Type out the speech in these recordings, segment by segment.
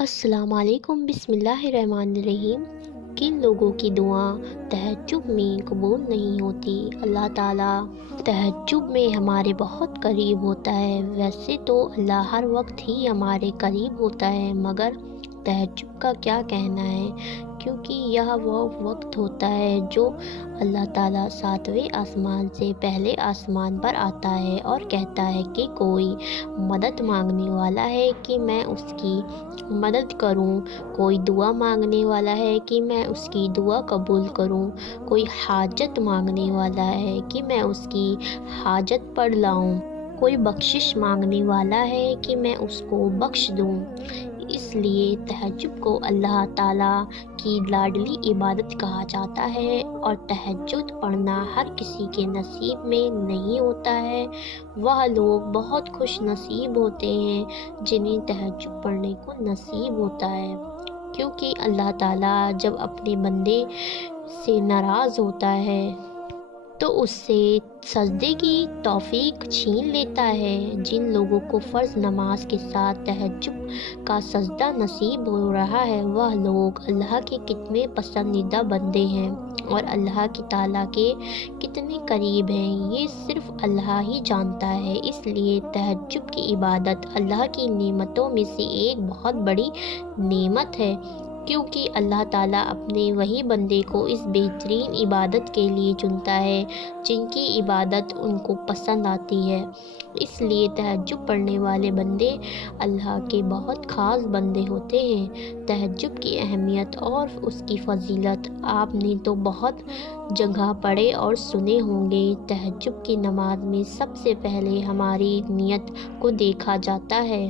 السلام علیکم، بسم اللہ الرحمن الرحیم۔ کن لوگوں کی دعا تہجد میں قبول نہیں ہوتی؟ اللہ تعالیٰ تہجد میں ہمارے بہت قریب ہوتا ہے۔ ویسے تو اللہ ہر وقت ہی ہمارے قریب ہوتا ہے، مگر تہجد کا کیا کہنا ہے، کیونکہ یہ وہ وقت ہوتا ہے جو اللہ تعالیٰ ساتویں آسمان سے پہلے آسمان پر آتا ہے اور کہتا ہے کہ کوئی مدد مانگنے والا ہے کہ میں اس کی مدد کروں، کوئی دعا مانگنے والا ہے کہ میں اس کی دعا قبول کروں، کوئی حاجت مانگنے والا ہے کہ میں اس کی حاجت پڑھ لاؤں، کوئی بخشش مانگنے والا ہے کہ میں اس کو بخش دوں۔ اس لیے تہجد کو اللہ تعالیٰ کی لاڈلی عبادت کہا جاتا ہے، اور تہجد پڑھنا ہر کسی کے نصیب میں نہیں ہوتا ہے۔ وہ لوگ بہت خوش نصیب ہوتے ہیں جنہیں تہجد پڑھنے کو نصیب ہوتا ہے، کیونکہ اللہ تعالیٰ جب اپنے بندے سے ناراض ہوتا ہے تو اس سے سجدے کی توفیق چھین لیتا ہے۔ جن لوگوں کو فرض نماز کے ساتھ تہجد کا سجدہ نصیب ہو رہا ہے، وہ لوگ اللہ کے کتنے پسندیدہ بندے ہیں اور اللہ کی تعالیٰ کے کتنے قریب ہیں، یہ صرف اللہ ہی جانتا ہے۔ اس لیے تہجد کی عبادت اللہ کی نعمتوں میں سے ایک بہت بڑی نعمت ہے، کیونکہ اللہ تعالیٰ اپنے وہی بندے کو اس بہترین عبادت کے لیے چنتا ہے جن کی عبادت ان کو پسند آتی ہے۔ اس لیے تہجد پڑھنے والے بندے اللہ کے بہت خاص بندے ہوتے ہیں۔ تہجد کی اہمیت اور اس کی فضیلت آپ نے تو بہت جگہ پڑھے اور سنے ہوں گے۔ تہجد کی نماز میں سب سے پہلے ہماری نیت کو دیکھا جاتا ہے۔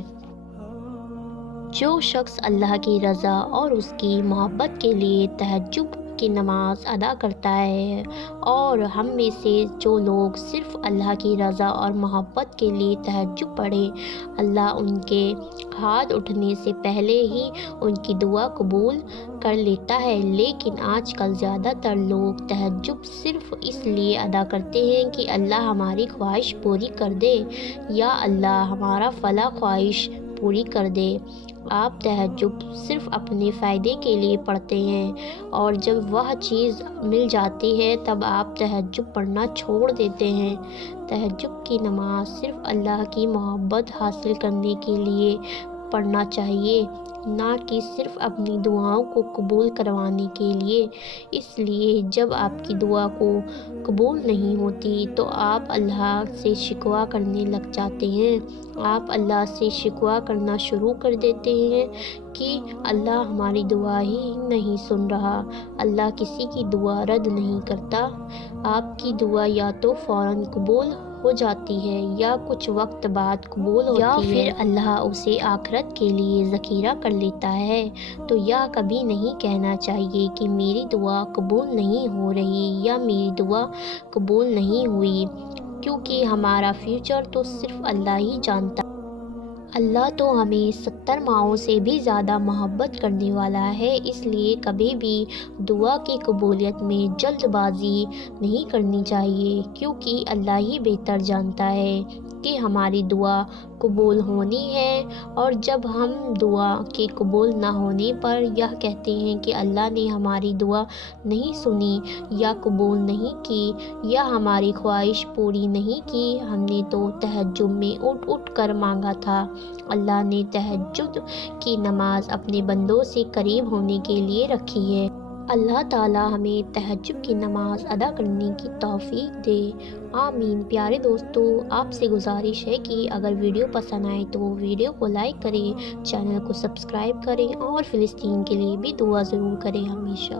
جو شخص اللہ کی رضا اور اس کی محبت کے لیے تہجد کی نماز ادا کرتا ہے، اور ہم میں سے جو لوگ صرف اللہ کی رضا اور محبت کے لیے تہجد پڑھے، اللہ ان کے ہاتھ اٹھنے سے پہلے ہی ان کی دعا قبول کر لیتا ہے۔ لیکن آج کل زیادہ تر لوگ تہجد صرف اس لیے ادا کرتے ہیں کہ اللہ ہماری خواہش پوری کر دے، یا اللہ ہمارا فلاں خواہش پوری کر دے۔ آپ تہجد صرف اپنے فائدے کے لیے پڑھتے ہیں، اور جب وہ چیز مل جاتی ہے تب آپ تہجد پڑھنا چھوڑ دیتے ہیں۔ تہجد کی نماز صرف اللہ کی محبت حاصل کرنے کے لیے پڑھنا چاہیے، نہ کہ صرف اپنی دعاؤں کو قبول کروانے کے لیے۔ اس لیے جب آپ کی دعا کو قبول نہیں ہوتی تو آپ اللہ سے شکوہ کرنے لگ جاتے ہیں۔ آپ اللہ سے شکوہ کرنا شروع کر دیتے ہیں کہ اللہ ہماری دعا ہی نہیں سن رہا، اللہ کسی کی دعا رد نہیں کرتا۔ آپ کی دعا یا تو فوراً قبول ہو جاتی ہے یا کچھ وقت بعد قبول ہوتی ہے، یا پھر اللہ اسے آخرت کے لیے ذخیرہ کر لیتا ہے۔ تو یہ کبھی نہیں کہنا چاہیے کہ میری دعا قبول نہیں ہو رہی یا میری دعا قبول نہیں ہوئی، کیونکہ ہمارا فیوچر تو صرف اللہ ہی جانتا ہے۔ اللہ تو ہمیں 70 ماؤں سے بھی زیادہ محبت کرنے والا ہے، اس لیے کبھی بھی دعا کی قبولیت میں جلد بازی نہیں کرنی چاہیے، کیونکہ اللہ ہی بہتر جانتا ہے کہ ہماری دعا قبول ہونی ہے۔ اور جب ہم دعا کے قبول نہ ہونے پر یہ کہتے ہیں کہ اللہ نے ہماری دعا نہیں سنی یا قبول نہیں کی یا ہماری خواہش پوری نہیں کی، ہم نے تو تہجد میں اٹھ اٹھ کر مانگا تھا۔ اللہ نے تہجد کی نماز اپنے بندوں سے قریب ہونے کے لیے رکھی ہے۔ اللہ تعالیٰ ہمیں تہجد کی نماز ادا کرنے کی توفیق دے، آمین۔ پیارے دوستو، آپ سے گزارش ہے کہ اگر ویڈیو پسند آئے تو ویڈیو کو لائک کریں، چینل کو سبسکرائب کریں اور فلسطین کے لیے بھی دعا ضرور کریں ہمیشہ۔